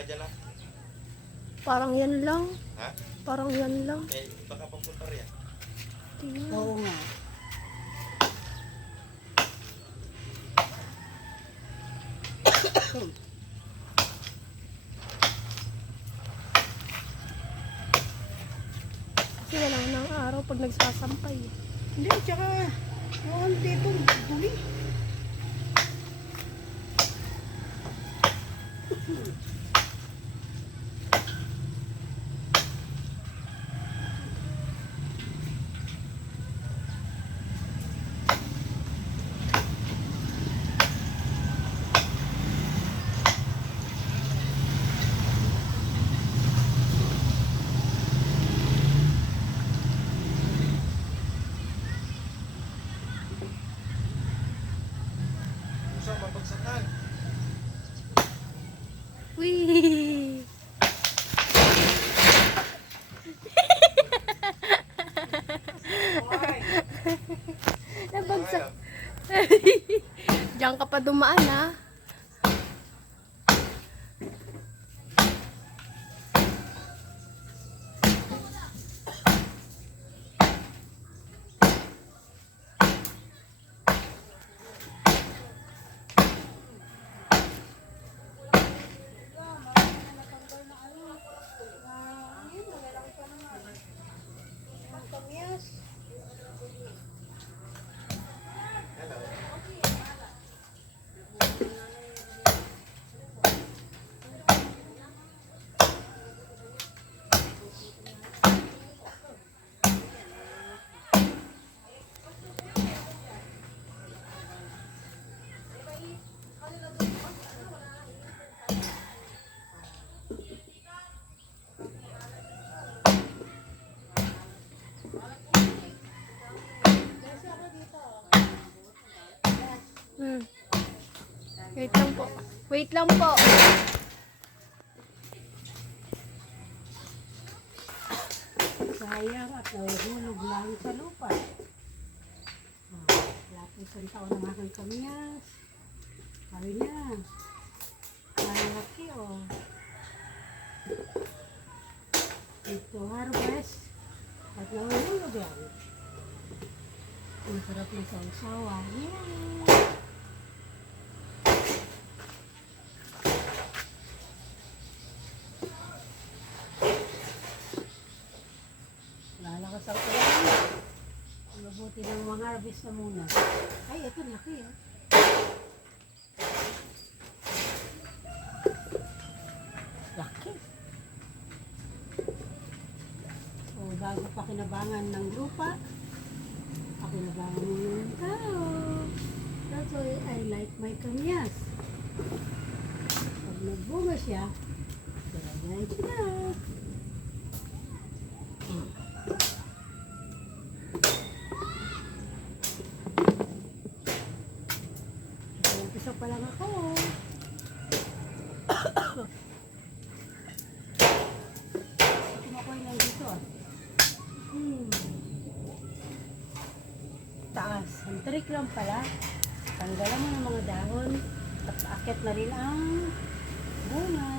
ka dyan ah. Parang yan lang. Ha? Parang yan lang. Eh, baka papunta rin. Tingnan. Oo nga. Kasi wala nang araw pag nagsasampay. Hindi, tsaka noon dito, dumi. Pusa, mabagsakan. Wee! Nabagsak. Diyan ka pa dumaan ha. Wait lang po. Wait lang po. Sayang at nahuhulog lang sa lupa. Lahat isang taon ng aking kamyas. Sabi niya, malaki oh. Ito harvest at nahuhulog lang. Ang sarap ng sausawa. Yeah. Lalakas ang ulan. Mabuti ng mga harvest na muna. Ay, ito laki ah. Laki. So, bago pa kinabangan ng lupa, pakinabangan mo ng tao. That's why I like my kamyas. Pag nagbunga siya, diretso na. Umpisa pa lang ako. Kumakoy lang dito ah. Taas. Ang trick lang pala. Tanggalan mo ng mga dahon at akit na rin ang bunga.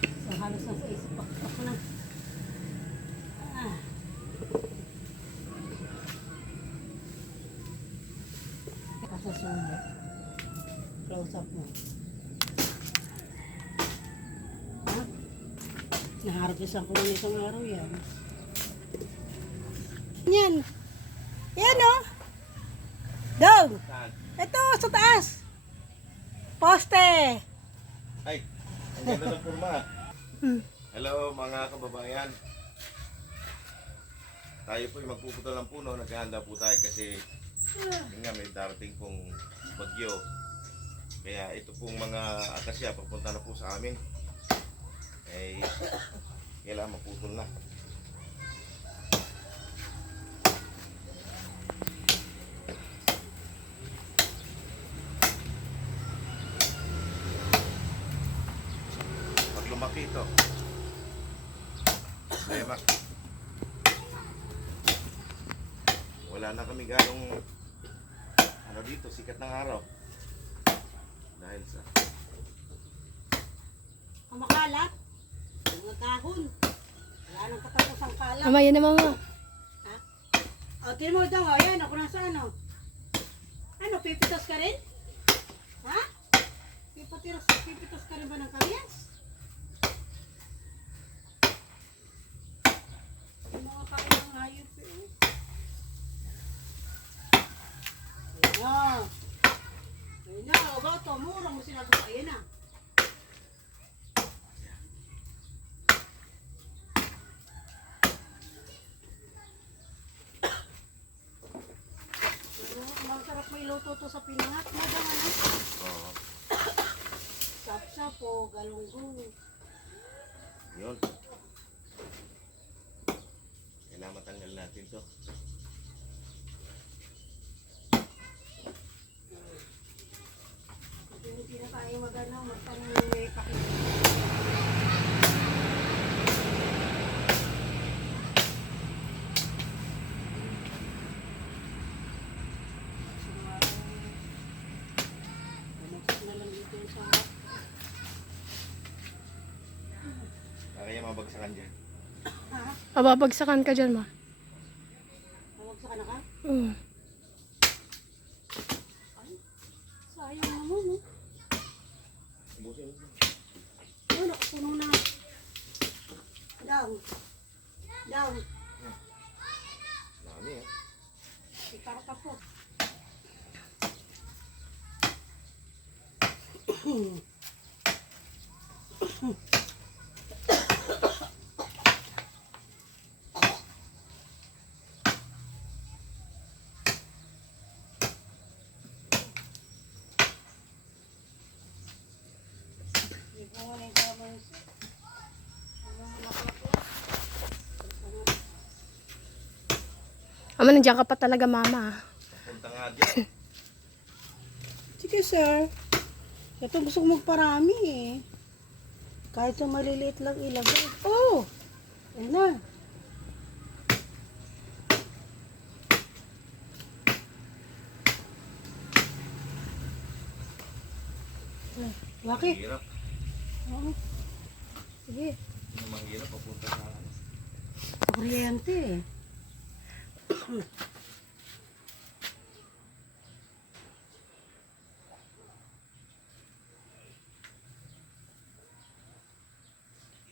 So halos nasa isip pakpak na. Sa sumo. Close up mo. Naharvestan ko na isang araw yan. Yan. Yan o. Dog. Saan? Ito sa taas. Poste. Ay, ang ganda ng kurma. Hello mga kababayan. Tayo po'y magpuputol ng puno. Naghahanda po tayo kasi yun nga, may darating pong bagyo. Kaya ito pong mga akasya papunta na po sa amin. Eh, kailangan maputol na. Pag lumaki ito, Mak, wala na kami ganong ano dito, sikat ng araw dahil sa Ang makalat. Mga kahon. Wala nang katapos ang kalat. Mamaya na mama. O, tingin mo daw, ayan, ako nasa ano. Ano, pipitas ka rin? Ha? Pipitas ka rin ba ng kamyas? Yung mga kain ng hayop eh. Ayan na. Ayan na, o ba ito, murang mo sinagot. Ayan na. Masarap may luto to sa pinangat. Madang ano? Oo. Sapsap o galunggong. Yun. Kailangan matanggal natin to. Hindi na tayo magano, magtanong ng may pakita. Na lang dito yung sa Kaya mabagsakan dyan. ha? Mababagsakan ka dyan, ma. Tawag sa kanaka? Mm. Ay, sayang naman, no? Ubusin mo. Oh, nakapuno na. Down. Down. Dami eh. Iparata po. Hindi ko nga na yung kamansi. Ano mo nakapos? Ama, nandiyan ka pa talaga, mama. Punta nga dyan. Sige, sir. Ito gusto ko magparami eh. Kahit sa maliliit lang ilagay. Oh! Ayun na. Bakit? Mahirap. Oh, Sige. Hindi na mahirap papunta sa ano. kuryente eh.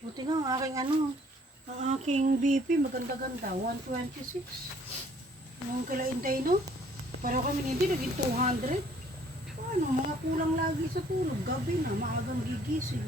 Buti nga ang aking ano, ang aking BP maganda-ganda, 126. Nung kila Intay no, pero kami hindi naging 200. Ano, mga kulang lagi sa tulog, gabi na, maagang gigising.